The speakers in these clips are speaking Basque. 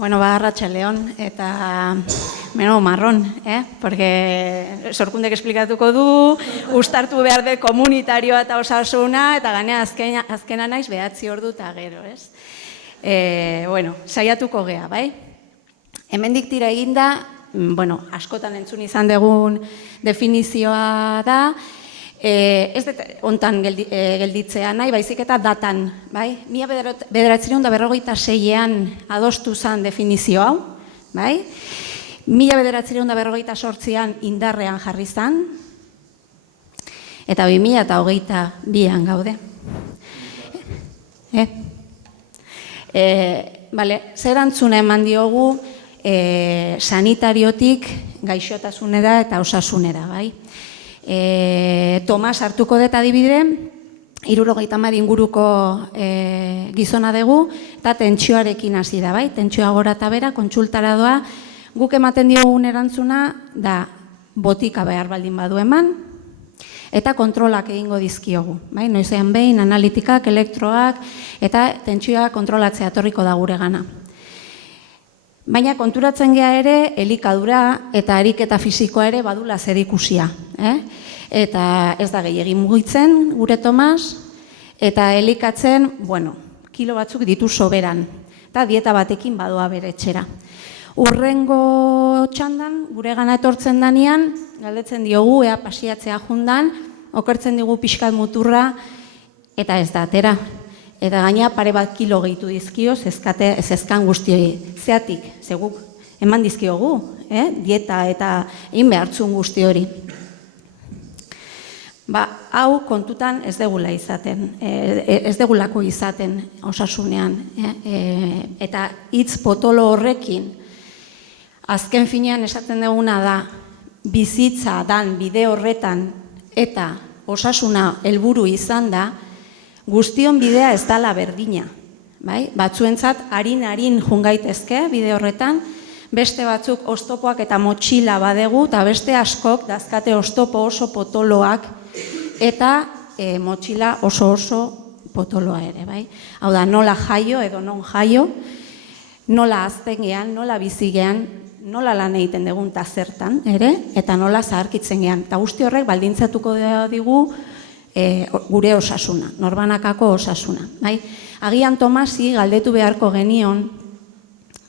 Bueno, arratsaldeon eta menos marrón, porque sorkundek esplikatuko du, uztartu behar de komunitarioa eta osasuna, eta ganea azkena naiz 9 ordu eta gero, ez? Bueno, saiatuko gea, bai? Hemendik tira eginda, bueno, askotan entzun izan dugun definizioa da, ez dut hontan gelditzea nahi, baizik eta datan, bai? 1946an adostu zen definizio hau, bai? 1948an indarrean jarri zen, eta 2022an gaude. Zer antzuna eman diogu sanitariotik gaixotasunera eta osasunera, bai? Tomas hartuko dut adibide, 70 inguruko gizona dugu, eta tentsioarekin hasi da, bai? Tentsioa gora eta bera, kontsultara doa, guk ematen diogun erantzuna da botika behar baldin badu eman, eta kontrolak egingo dizkiogu, bai? Noizean behin, analitikak, elektroak, eta tentsioa kontrolatzea etorriko da gure gana. Baina konturatzen gea ere, elikadura eta ariketa fisikoa ere badula zerikusia. Eta ez da gehiegi mugitzen gure Tomas, eta elikatzen, bueno, kilo batzuk ditu soberan, eta dieta batekin badoa bere etxera. Urrengo txandan, gure gana etortzen danean, galdetzen diogu, ea pasiatzea jundan, okertzen digu pixkat muturra, eta ez da atera. Eta gaina pare bat kilo gehitu dizkio, zezkan guztioi. Zeatik, zeguk, eman dizkiogu, dieta eta egin behartzun guzti hori. Hau kontutan ez degula izaten, ez degulako izaten osasunean. Eta hitz potolo horrekin, azken finean esaten duguna da, bizitza dan bide horretan eta osasuna helburu izan da, guztion bidea ez dala berdina. Batzuentzat harin jungaitezke bide horretan, beste batzuk oztopoak eta motxila badegu, eta beste askok dazkate oztopo oso potoloak eta motxila oso potoloa ere. Hau da, nola jaio edo non jaio, nola azten gean, nola bizi gean, nola lan egiten dugun eta zertan, eta nola zaharkitzen gean. Eta guzti horrek baldintzatuko digu gure osasuna, norbanakako osasuna. Agian Tomasi galdetu beharko genion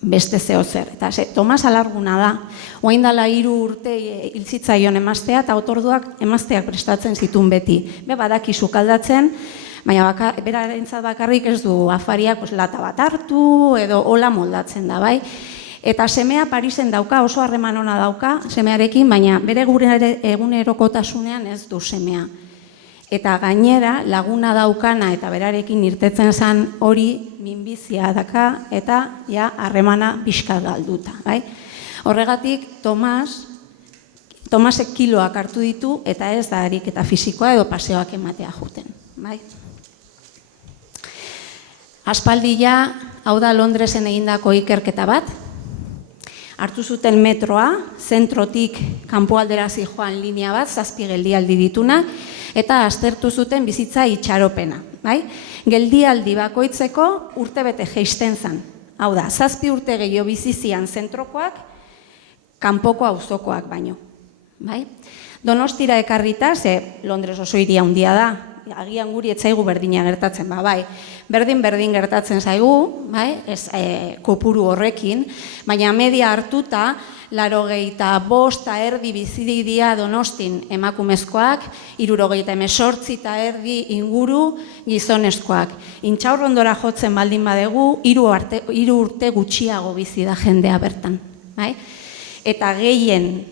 beste zehozer. Eta Tomas alarguna da, oain dala 3 urte hiltzitzaion emaztea, eta otorduak emazteak prestatzen zituen beti. Badakizu kaldatzen, baina berarentzat bakarrik ez du afariak lata bat hartu, edo hola moldatzen da, bai? Eta semea Parisen dauka, oso harreman ona dauka semearekin, baina bere gure egunerokotasunean ez du semea. Eta gainera laguna daukana eta berarekin irtetzen zen hori minbizia daka eta harremana pixka galduta. Horregatik Tomasek kiloak hartu ditu eta ez da ariketa fisikoa edo paseoak ematea juten. Aspaldia, hau da Londresen egindako ikerketa bat, hartu zuten metroa, zentrotik kanpoaldera zijoan linea bat, 7 geldialdi ditunak, eta aztertu zuten bizitza itxaropena. Geldialdi bakoitzeko urtebete jeisten zen. Hau da, 7 urte gehiago bizizian zentrokoak, kanpoko auzokoak baino. Donostira ekarrita, ze Londres oso hiria handia da, agian guri etzaigu berdina gertatzen, berdin gertatzen zaigu, kopuru horrekin, baina media hartuta, 85 bizi dira Donostin emakumezkoak, 78 inguru gizonezkoak. Intxaurrondora jotzen baldin badegu, 3 urte gutxiago bizi da jendea bertan. Eta gehien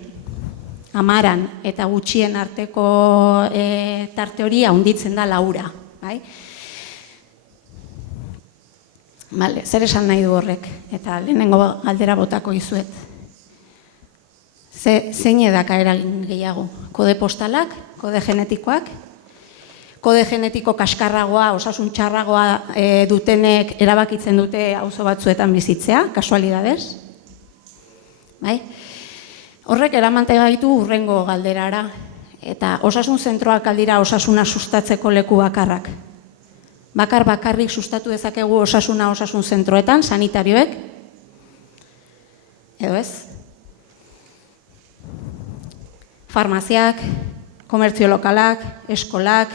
amaran eta gutxien arteko tarte hori handitzen da 4. Zer esan nahi du horrek? Eta lehenengo galdera botako izuet. Zein edaka eragin gehiago? Kode postalak, kode genetikoak, kode genetiko kaskarragoa, osasun txarragoa dutenek erabakitzen dute auzo batzuetan bizitzea, kasualidadez? Horrek eramante gaitu hurrengo galderara, eta osasun zentroak aldira osasuna sustatzeko leku bakarrak. Bakarrik sustatu dezakegu osasuna osasun zentroetan, sanitarioek, edo ez? Farmaziak, komertzio lokalak, eskolak,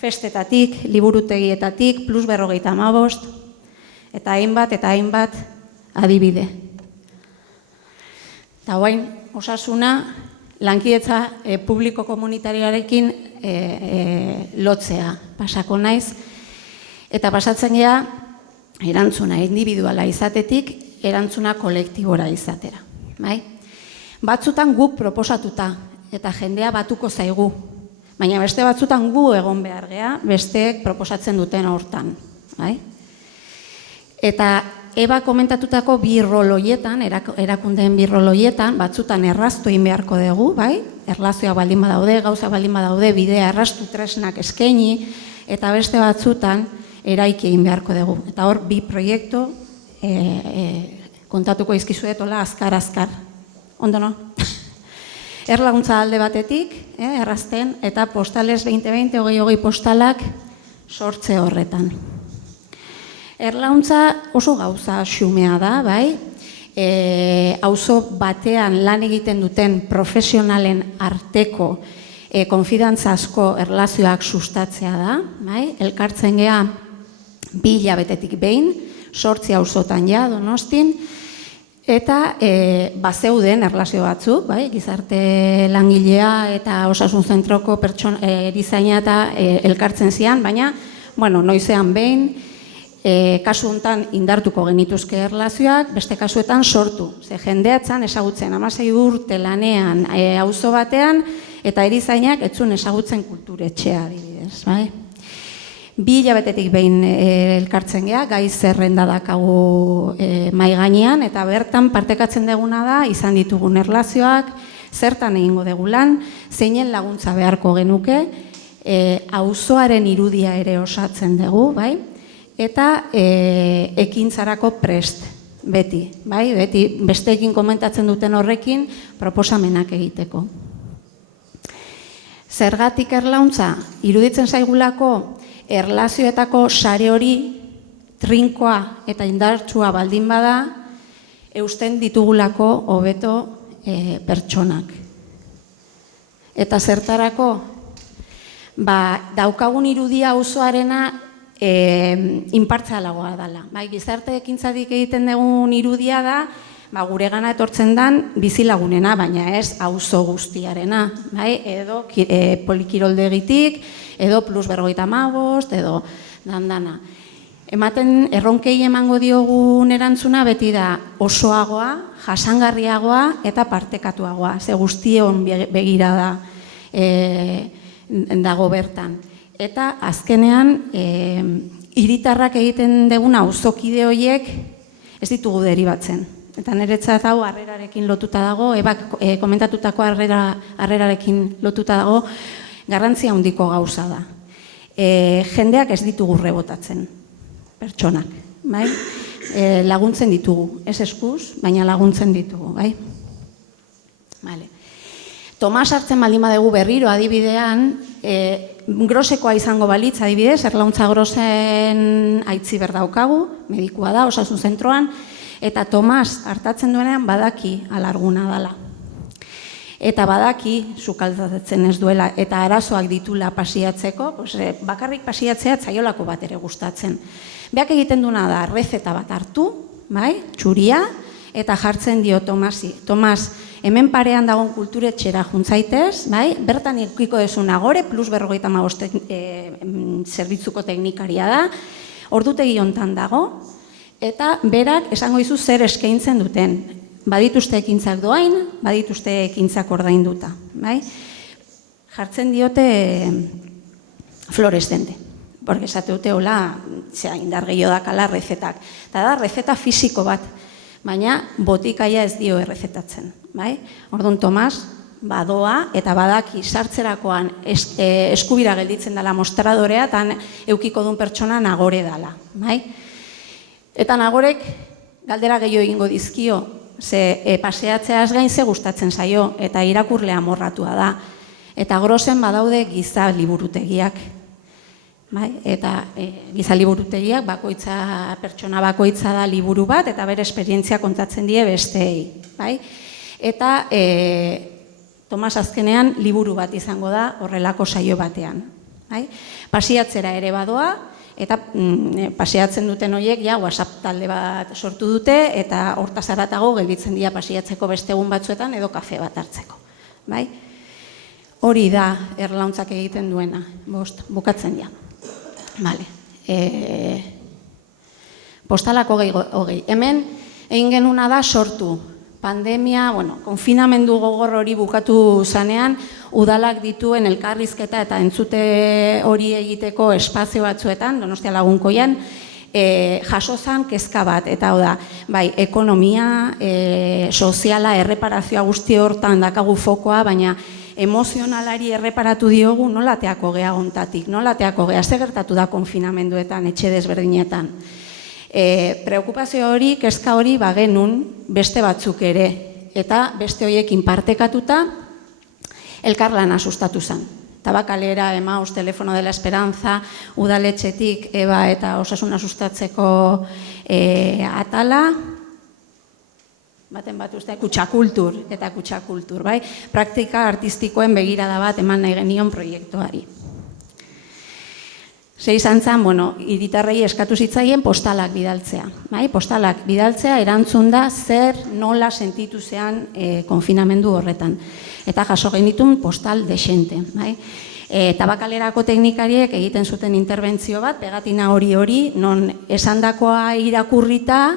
festetatik, liburutegietatik, plus 55, eta hainbat adibide. Eta guain, osasuna, lankidetza publiko komunitarioarekin lotzea pasako naiz, eta pasatzen gea erantzuna individuala izatetik, erantzuna kolektibora izatera. Batzutan guk proposatuta, eta jendea batuko zaigu, baina beste batzutan gu egon behar gea, besteek proposatzen duten hortan. Eta Eba komentatutako bi rol hoietan, erakundeen bi rol hoietan, batzutan erraztu egin beharko dugu, erlazioak baldin badaude, gauzak baldin badaude, bidea erraztu tresnak eskaini, eta beste batzutan eraiki egin beharko dugu. Eta hor, bi proiektu kontatuko izkizuetola azkar. Ondo no? Erlaguntza alde batetik, errazten, eta postales 2020, 2020 postalak sortze horretan. Erlauntza oso gauza xumea da, auzo batean lan egiten duten profesionalen arteko konfidantza asko erlazioak sustatzea da, elkartzen gea 2 hilabetetik behin, 8 auzotan ja Donostin, eta bazeuden erlazio batzuk, gizarte langilea eta osasun zentroko erizaina eta elkartzen zian, baina noizean behin, kasu honetan indartuko genituzke erlazioak, beste kasuetan sortu. Ze jendeatzen ezagutzen 16 urte lanean auzo batean, eta erizainak etzun ezagutzen kulturetxea adibidez. 2 hilabetetik behin elkartzen gea, gai zerrenda dakagu mahai gainean, eta bertan partekatzen deguna da, izan ditugun erlazioak, zertan egingo dugu lan, zeinen laguntza beharko genuke, auzoaren irudia ere osatzen dugu, eta ekintzarako prest, beti, besteekin komentatzen duten horrekin proposamenak egiteko. Zergatik erlauntza, iruditzen zaigulako erlazioetako sare hori trinkoa eta indartsua baldin bada, eusten ditugulako hobeto pertsonak. Eta zertarako, daukagun irudia auzoarena inpartzialagoa dela. Gizarte ekintzatik egiten dugun irudia da, gure gana etortzen den bizilagunena, baina ez auzo guztiarena, edo polikiroldegitik, edo plus 55, edo dandana. Erronkei emango diogun erantzuna beti da osoagoa, jasangarriagoa eta partekatuagoa, ze guztion begirada dago bertan. Eta azkenean, hiritarrak egiten deguna auzokide horiek ez ditugu deribatzen. Eta niretzat hau harrerarekin lotuta dago, Ebak komentatutako harrerarekin lotuta dago, garrantzia handiko gauza da. Jendeak ez ditugu rebotatzen, pertsonak. Laguntzen ditugu, ez eskuz, baina laguntzen ditugu. Tomas hartzen baldin badugu berriro adibidean, grosekoa izango balitz adibidez, erlauntza grosen aitzi berdaukagu, medikua da, osasun zentroan, eta Tomas hartatzen duenean badaki alarguna dela. Eta badaki sukaldatzen ez duela, eta arazoak ditula pasiatzeko, bakarrik pasiatzea zaiolako bat ere gustatzen. Beak egiten duena da, rezeta bat hartu, txuria, eta jartzen dio Tomasi. Tomas, hemen parean dagoen kulturetxera juntzaitez, bertan ikiko desun agore, plus 55 zerbitzuko teknikaria da, ordutegi hontan dago, eta berak esango dizu zer eskaintzen duten. Badituzte ekintzak doain, badituzte ekintzak ordainduta. Jartzen diote fluorescente, porque esate dute hola, indar gehiago dakala rezetak. Eta da, rezeta fisiko bat, baina botikaia ez dio errezetatzen. Orduan, Tomas, badoa eta badaki sartzerakoan eskubira gelditzen dela mostradorea eta eukiko duen pertsona nagore dela. Eta nagorek galdera gehiago egingo dizkio, ze paseatzeaz gain ze gustatzen zaio eta irakurlea amorratua da. Eta grosen badaude giza liburutegiak. Eta giza liburutegiak pertsona bakoitza da liburu bat eta bere esperientzia kontatzen die besteei. bai? Eta Tomas azkenean liburu bat izango da horrelako saio batean, bai? Pasiatzera ere badoa, eta pasiatzen duten horiek ja WhatsApp talde bat sortu dute, eta hortaz haratago gelditzen dira pasiatzeko beste egun batzuetan edo kafe bat hartzeko, bai? Hori da erlauntzak egiten duena, bukatzen dira. Vale. Postalak 2020. Hemen egin genuna da sortu. Pandemia, konfinamendu gogor hori bukatu zanean, udalak dituen elkarrizketa eta entzute hori egiteko espazio batzuetan, Donostia Lagunkoian, jaso zan kezka bat, eta hau da, bai, ekonomia, soziala, erreparazioa guzti hortan dakagu fokoa, baina emozionalari erreparatu diogu nolateako gea ontatik, nolateako gea, ze gertatu da konfinamenduetan, etxe desberdinetan. Preokupazio hori, kezka hori bagenun beste batzuk ere, eta beste horiekin partekatuta elkarlana sustatu zen. Tabakalera, Emaus, Telefono de la Esperanza, udaletxetik, EBA eta osasuna sustatzeko atala, baten bat uste, kutsakultur eta kutsakultur, bai? Praktika artistikoen begirada bat eman nahi genion proiektuari. Izan zen, hiritarrei eskatu zitzaien postalak bidaltzea. Postalak bidaltzea erantzun da zer nola sentitu zean konfinamendu horretan. Eta jaso genitun postal desente. Tabakalerako teknikariek egiten zuten interbentzio bat, pegatina hori, non esandakoa irakurrita,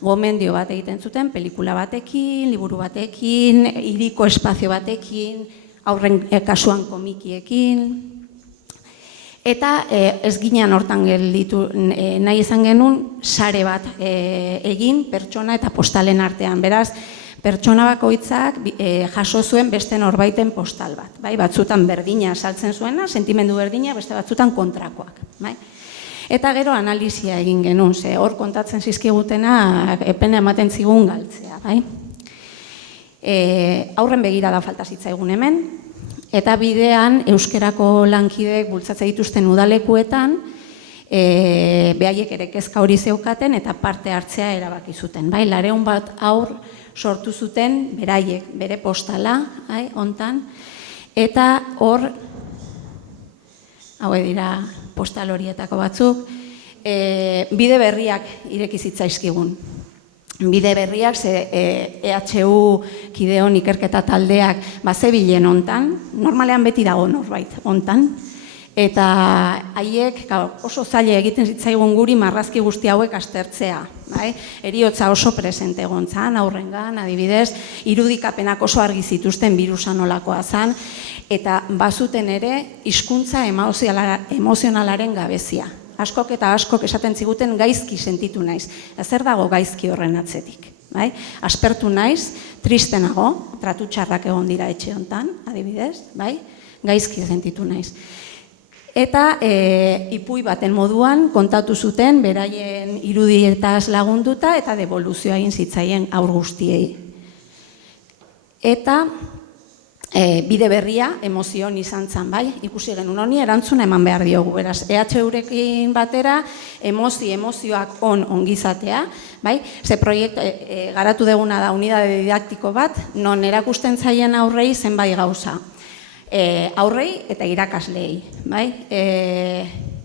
gomendio bat egiten zuten, pelikula batekin, liburu batekin, hiriko espazio batekin, aurren kasuan komikiekin. Eta ez ginen hortan gelditu nahi izan genuen sare bat egin pertsona eta postalen artean. Beraz, pertsona bakoitzak jaso zuen beste norbaiten postal bat. Batzutan berdina saltzen zuena, sentimendu berdina, beste batzutan kontrakoak. Eta gero analizia egin genuen, hor kontatzen zizkigutena epena ematen zigun galtzea. Aurren begirada falta zitzaigun hemen, eta bidean euskerako lankideek bultzatze dituzten udalekuetan behaiek ere kezka hori zeukaten eta parte hartzea erabaki zuten. 200 bat aur sortu zuten beraiek, bere postala, hontan, eta hor, hau dira postal horietako batzuk, bide berriak ireki zitzaizkigun. Bide berriak, EHU kideon ikerketa taldeak zebilen hontan, normalean beti dago norbait hontan, eta haiek oso zaila egiten zitzaigun guri marrazki guzti hauek aztertzea. Heriotza oso presente egon zan, aurrengan, adibidez, irudikapenak oso argi zituzten birusa nolakoa zan, eta bazuten ere hizkuntza emozionalaren gabezia. Askok eta askok esaten ziguten gaizki sentitu naiz. Zer dago gaizki horren atzetik? Aspertu naiz, tristenago, tratu txarrak egon dira etxe hontan, adibidez, gaizki sentitu naiz. Eta ipui baten moduan kontatu zuten beraien irudietaz lagunduta eta devoluzioa egin zitzaien aur guztiei. Eta bide berria emozion izan zen, ikusi genuen honi erantzuna eman behar diogu. Beraz, EHUrekin batera emozioak ongizatea, ze proiektu garatu deguna da unidade didaktiko bat, non erakusten zaien aurrei zenbait gauza. Aurrei eta irakasleei.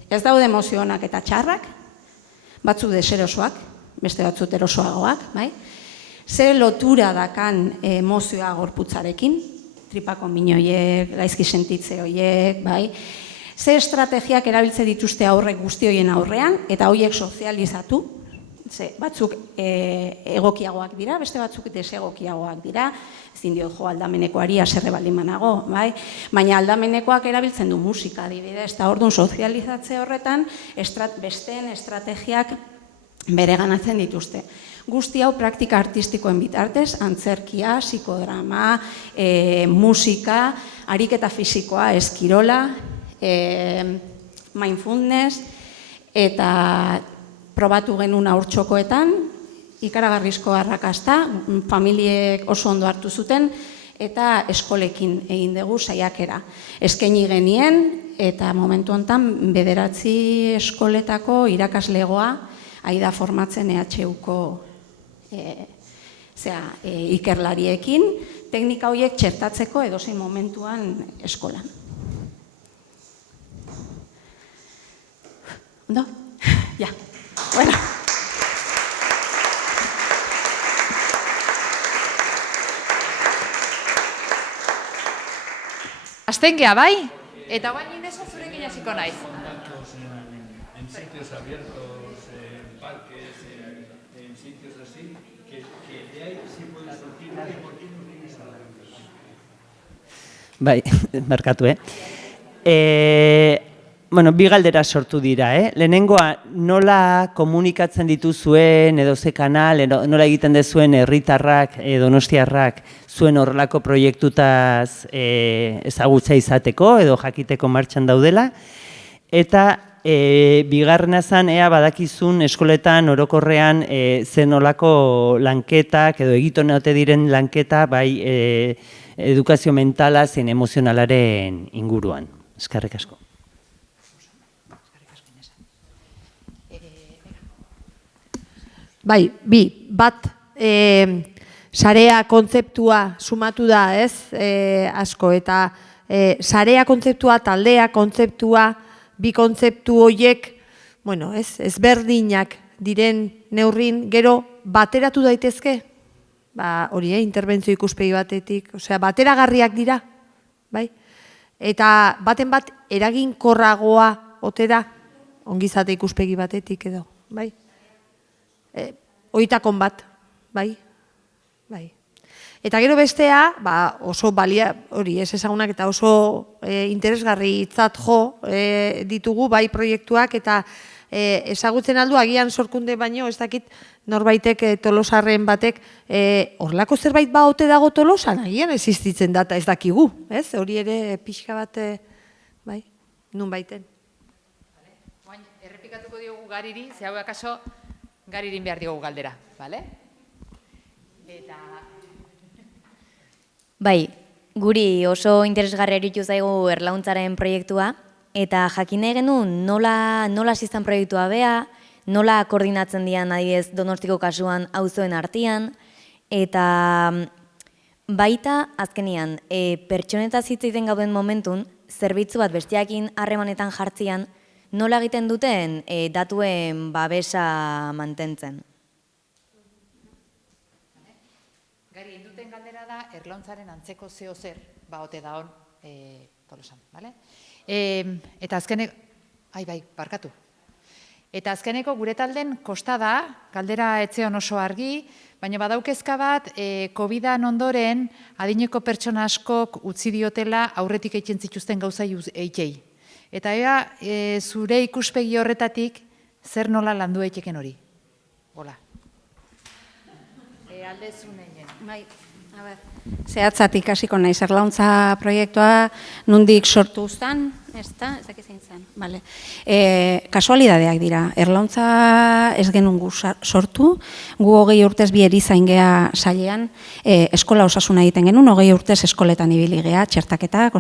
Ez daude emozionak eta txarrak, batzuk deserosoak, beste batzuk erosoagoak. Ze lotura dakan emozioa gorputzarekin, tripako minoiek, gaizki sentitze horiek, ze estrategiak erabiltze dituzte aurrek guzti horien aurrean, eta horiek sozializatu, batzuk egokiagoak dira, beste batzuk desegokiagoak dira, ezin dio jo aldamenekoari haserre baldin banago, baina aldamenekoak erabiltzen du musika, adibidez, eta orduan sozializatze horretan besteen estrategiak bereganatzen dituzte. Guzti hau praktika artistikoen bitartez, antzerkia, psikodrama, musika, ariketa fisikoa, eskirola, mindfulness, eta probatu genuen haurtxokoetan, ikaragarrizko arrakasta, familiek oso ondo hartu zuten, eta eskolekin egin dugu saiakera. Eskaini genien, eta momentu honetan 9 eskoletako irakaslegoa aida formatzen EHUko ikerlariekin, teknika horiek txertatzeko edozein momentuan eskolan. Ondo? Ja, bueno. Azten geha, bai? Eta guain ineso zurekin hasiko naiz. En sitios abiertos, en parques, en sitios así, que de ahí sí puede surgir ¿por qué no tienes a la educación? Bai, markatu, Bueno, bi galdera sortu dira, Lehenengoa, nola komunikatzen dituzuen, edo ze kanal, nola egiten dezuen herritarrak, donostiarrak, zuen horrelako proiektutaz ezagutza izateko, edo jakiteko martxan daudela. Eta bigarrena zen, ea badakizun eskoletan orokorrean zen nolako lanketak, edo egiten ote diren lanketa, bai edukazio mentala zein emozionalaren inguruan. Eskerrik asko. Bai, bat, sarea kontzeptua sumatu da, asko, eta sarea kontzeptua, taldea kontzeptua, bi kontzeptu horiek, bueno, ezberdinak diren neurrin, gero bateratu daitezke, hori, interbentzio ikuspegi batetik, osea, bateragarriak dira, bai? Eta baten bat eraginkorragoa otera, ongizate ikuspegi batetik edo, bai? Oitakon bat, bai? Eta gero bestea, oso balia, hori ezagunak eta oso interesgarri itzat jo ditugu, bai proiektuak, eta ezagutzen aldu, agian sorkunde baino, ez dakit norbaitek Tolosarren batek, horrelako zerbait ote dago Tolosan, agian existitzen data ez dakigu, ez? Hori ere pixka bat, bai, nun baiten. Errepikatuko diogu Gariri, ze hau akaso Garirin behar diogu galdera, bale? Eta... Bai, guri oso interesgarri eritu zaigu Erlauntzaren proiektua, eta jakin nahi genuen nola sistan proiektua bea, nola koordinatzen dian adibidez Donostiko kasuan auzoen artean, eta baita azkenian pertsonetaz hitz egiten gauden momentun, zerbitzu bat besteakin harremanetan jartzian, nola egiten duten datuen babesa mantentzen. Gari, induten galdera da, Erlauntzaren antzeko zeo zer, ote da hon Tolosan, bale? Eta azkeneko, bai, barkatu. Eta azkeneko gure talden kosta da, galdera etzeon oso argi, baina badaukezka bat, COVID-an ondoren adineko pertsona askok utzi diotela aurretik eitzen zituzten gauza eitei. Eta zure ikuspegi horretatik, zer nola landu eiteken hori? Hola. Aldezu neinen. Bai, a ber. Zehatzatik hasiko naiz Erlauntza proiektua nondik sortu zen, ez dakit zein zen. Vale. Kasualidadeak dira. Erlauntza ez genuen gu sortu, gu 20 urtez bi erizain gea sailean, eskola osasuna egiten genuen, 20 urtez eskoletan ibili gea, txertaketak,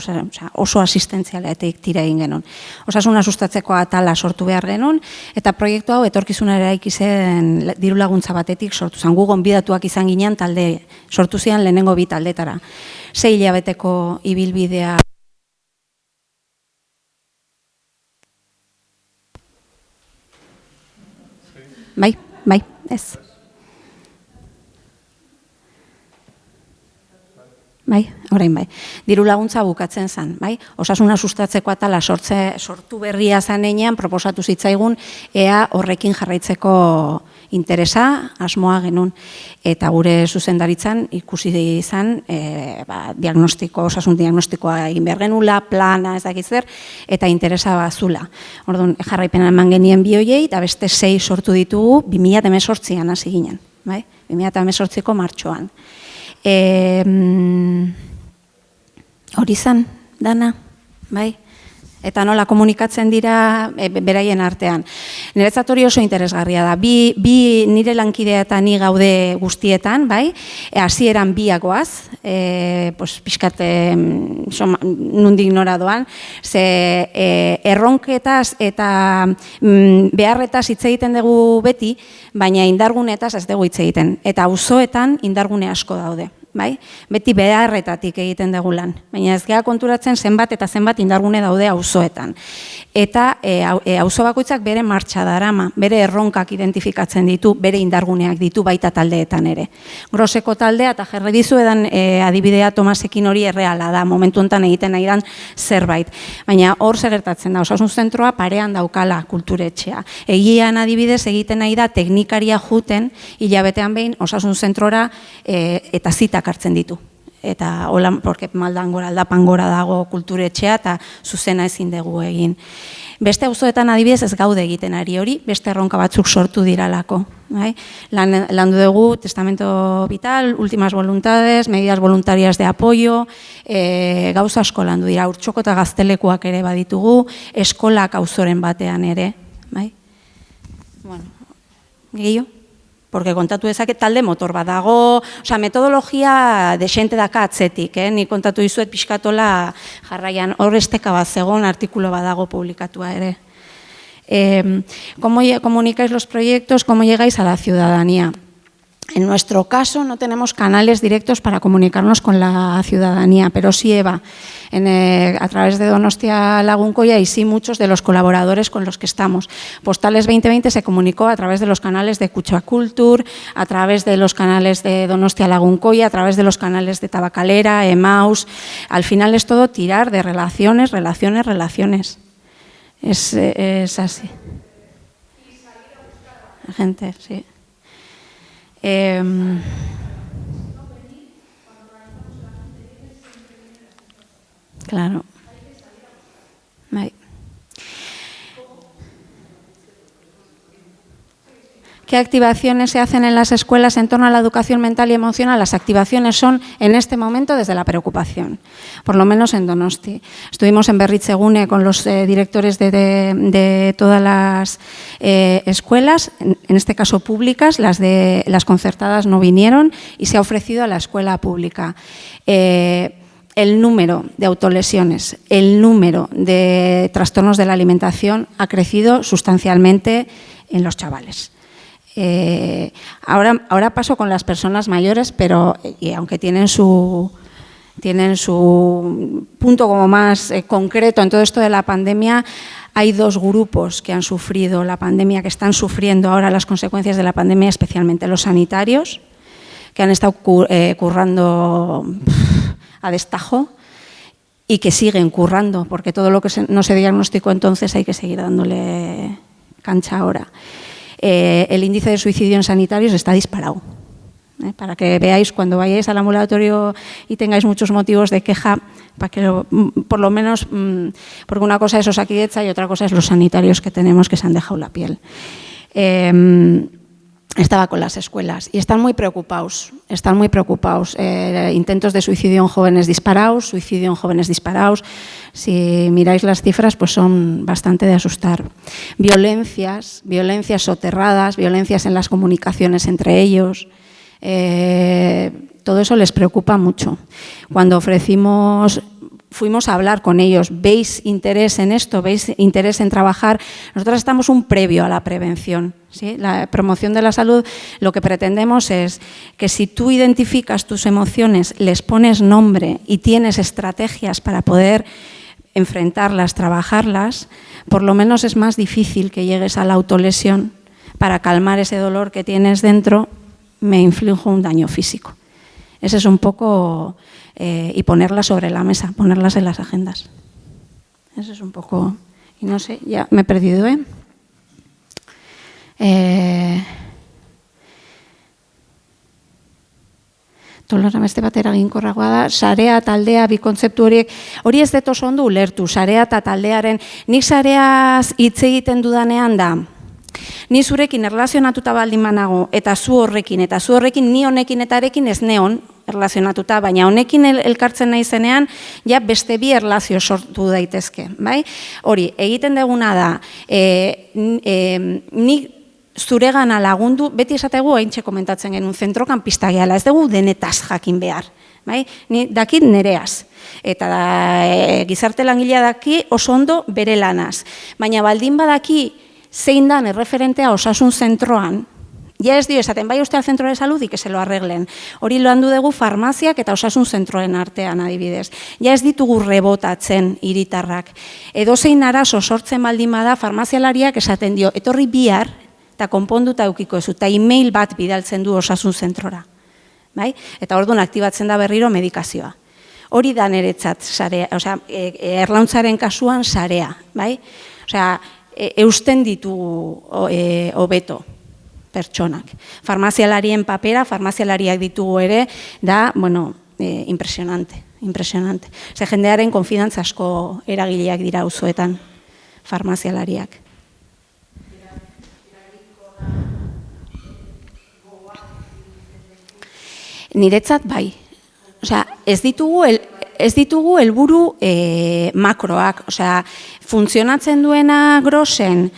oso asistentzialetik tira egin genuen. Osasuna sustatzeko atala sortu behar genuen, eta proiektu hau etorkizunera ikizen diru laguntza batetik sortu zen. Gu gonbidatuak izan ginen talde sortu zian lehenengo bi taldetara. 6 hilabeteko ibilbidea Bai, ez. Orain bai. Diru laguntza bukatzen zen, bai? Osasuna sustatzeko atala sortu berria zanean proposatu zitzaigun ea horrekin jarraitzeko interesa, asmoa genuen. Eta gure zuzendaritzan ikusi izan osasun diagnostikoa egin behar genula, plana, ez dakit zer, eta interesa bazula. Orduan, jarraipena eman genien bi horiei, eta beste 6 sortu ditugu 2018an hasi ginen, bai? 2018ko martxoan. Hori zan, dana, bai? eta nola komunikatzen dira beraien artean. Niretzat hori oso interesgarria da. Bi nire lankidea eta ni gaude guztietan, bai? Hasieran biagoaz, pixkat nundik nora doan, ze erronketaz eta beharretaz hitz egiten dugu beti, baina indargunetaz ez dugu hitz egiten. Eta auzoetan indargune asko daude. Bai? Beti beharretatik egiten dugu lan, baina ez gara konturatzen zenbat eta zenbat indargune daude auzoetan. Eta auzo bakoitzak bere martxa darama, bere erronkak identifikatzen ditu, bere indarguneak ditu baita taldeetan ere. Groseko taldea eta jarri dizuedan adibidea Tomasekin hori erreala da, momentu honetan egiten nahi dan zerbait. Baina hor segertatzen da, osasun zentroa parean daukala kulturetxea. Egian adibidez egiten nahi da teknikaria juten, hilabetean behin osasun zentrora eta zitak hartzen ditu. Eta hola, porque maldan gora, aldapan gora dago kulturetxea eta zuzena ezin dugu egin. Beste auzoetan adibidez ez gaude egiten ari hori, beste erronka batzuk sortu diralako. Landu dugu testamento vital, últimas voluntades, medidas voluntarias de apoyo, gauza asko landu dira, Urtsoko eta Gaztelekuak ere baditugu, eskolak auzoren batean ere. Bueno, gehiago? Porque kontatu dezaket talde motor bat dago, metodologia desente daka atzetik, ni kontatu dizuet pixkatola jarraian, hor esteka bat zegoen artikulo bat dago publikatua ere. ¿Cómo comunicáis los proyectos? ¿Cómo llegáis a la ciudadanía? En nuestro caso no tenemos canales directos para comunicarnos con la ciudadanía, pero sí EVA, a través de Donostia Lagunkoia y sí muchos de los colaboradores con los que estamos. Postales 2020 se comunicó a través de los canales de Kutxakultur, a través de los canales de Donostia Lagunkoia, a través de los canales de Tabacalera, Emaus. Al final es todo tirar de relaciones, relaciones, relaciones. Es así. La gente, sí. Claro. ¿Qué activaciones se hacen en las escuelas en torno a la educación mental y emocional? Las activaciones son, en este momento, desde la preocupación, por lo menos en Donosti. Estuvimos en Berritzegune con los directores de todas las escuelas, en este caso públicas, las concertadas no vinieron y se ha ofrecido a la escuela pública. El número de autolesiones, el número de trastornos de la alimentación ha crecido sustancialmente en los chavales. Ahora paso con las personas mayores, pero aunque tienen su punto como más concreto en todo esto de la pandemia, hay dos grupos que han sufrido la pandemia, que están sufriendo ahora las consecuencias de la pandemia, especialmente los sanitarios, que han estado currando a destajo y que siguen currando, porque todo lo que no se diagnosticó entonces hay que seguir dándole cancha ahora. El índice de suicidio en sanitarios está disparado. Para que veáis cuando vayáis al ambulatorio y tengáis muchos motivos de queja, para que por lo menos, porque una cosa es Osakidetza y otra cosa es los sanitarios que tenemos que se han dejado la piel. Estaba con las escuelas y están muy preocupados. Intentos de suicidio en jóvenes disparados, suicidio en jóvenes disparados. Si miráis las cifras, pues son bastante de asustar. Violencias soterradas, violencias en las comunicaciones entre ellos. Todo eso les preocupa mucho. Cuando fuimos a hablar con ellos, ¿veis interés en esto? ¿Veis interés en trabajar? Nosotros estamos un previo a la prevención, ¿sí? La promoción de la salud, lo que pretendemos es que si tú identificas tus emociones, les pones nombre y tienes estrategias para poder enfrentarlas, trabajarlas, por lo menos es más difícil que llegues a la autolesión. Para calmar ese dolor que tienes dentro, me inflijo un daño físico. Ese es un poco... y ponerlas sobre la mesa, ponerlas en las agendas. Eso es un poco... Y no sé, ya me he perdido, Tolora beste bat eraginkorragoa da, sarea, taldea, bi kontzeptu hori ez dut oso ondo ulertu, sarea eta taldearen, nik sareaz hitz egiten dudanean da, ni zurekin erlazionatuta baldin banago eta zu horrekin ni honekin eta arekin ez neon, erlazionatuta, baina honekin elkartzen nahi zenean, ja beste bi erlazio sortu daitezke, bai? Hori, egiten duguna da, nik zuregana lagundu, beti esategu haintxe komentatzen genuen, zentrokanpista gehala, ez dugu denetaz jakin behar, bai? Ni dakit nereaz, eta gizarte langilea daki oso ondo bere lanaz, baina baldin badaki zein dan erreferentea osasun zentroan, ja ez dio esaten, bai uste al centro de salud, que se lo arreglen. Hori landu dugu farmaziak eta osasun zentroen artean adibidez. Ja ez ditugu rebotatzen hiritarrak. Edozein arazo sortzen baldin bada farmazialariak esaten dio, etorri bihar eta konponduta eukiko ez, eta e-mail bat bidaltzen du osasun zentrora. Bai? Eta orduan aktibatzen da berriro medikazioa. Hori da niretzat sarea, osea, erlauntzaren kasuan sarea, bai? Osea, eusten ditugu hobeto pertsonak. Farmazialarien papera, farmazialariak ditugu ere, da, bueno, impresionante. Ze jendearen konfidantza asko eragileak dira auzoetan, farmazialariak. Niretzat bai. Osea, ez ditugu helburu makroak, osea, funtzionatzen duena grosen,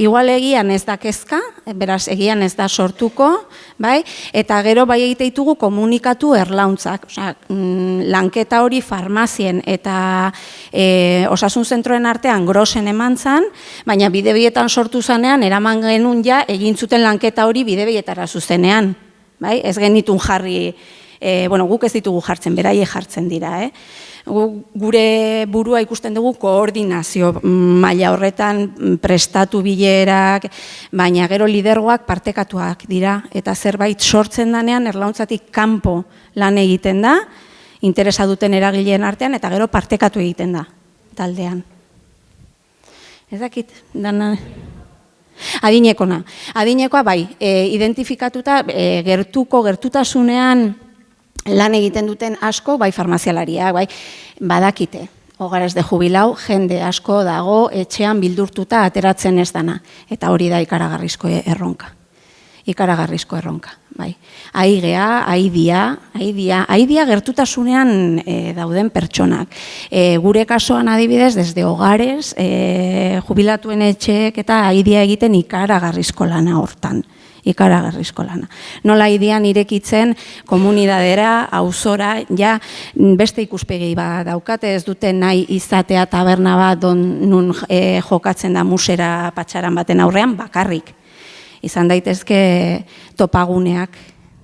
igual egian ez da kezka, beraz egian ez da sortuko, bai? Eta gero bai egite ditugu komunikatu erlauntzak, osea, lanketa hori farmazien eta osasun zentroen artean grosen emantzan, baina bidebietan sortu zanean, eraman genuen ja egin zuten lanketa hori bidebietara zuzenean, bai? Ez genitun jarri, bueno, guk ez ditugu jartzen, beraie jartzen dira. Gure burua ikusten dugu koordinazio maila horretan prestatu bilerak, baina gero lidergoak partekatuak dira, eta zerbait sortzen danean erlauntzatik kanpo lan egiten da, interesa duten eragileen artean, eta gero partekatu egiten da taldean. Ez dakit, dana... Adinekoa bai, identifikatuta gertutasunean lan egiten duten asko, bai farmazialariak, bai badakite. Hogares de jubilau, jende asko dago etxean bildurtuta ateratzen ez dana. Eta hori da ikaragarrizko erronka. Bai. Aidia gertutasunean dauden pertsonak. Gure kasuan adibidez, desde hogares, jubilatuen etxeek eta aidia egiten ikaragarrizko lana hortan. Nola aidian irekitzen komunidadera, auzora, ja beste ikuspegi bat daukate, ez dute nahi izatea taberna bat nun jokatzen da musera patxaran baten aurrean, bakarrik. Izan daitezke topaguneak,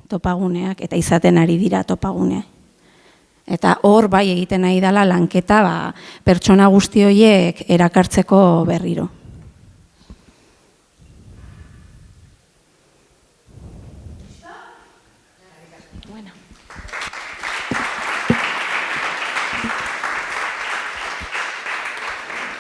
eta izaten ari dira topagune. Eta hor bai egiten nahi dela lanketa pertsona guzti horiek erakartzeko berriro.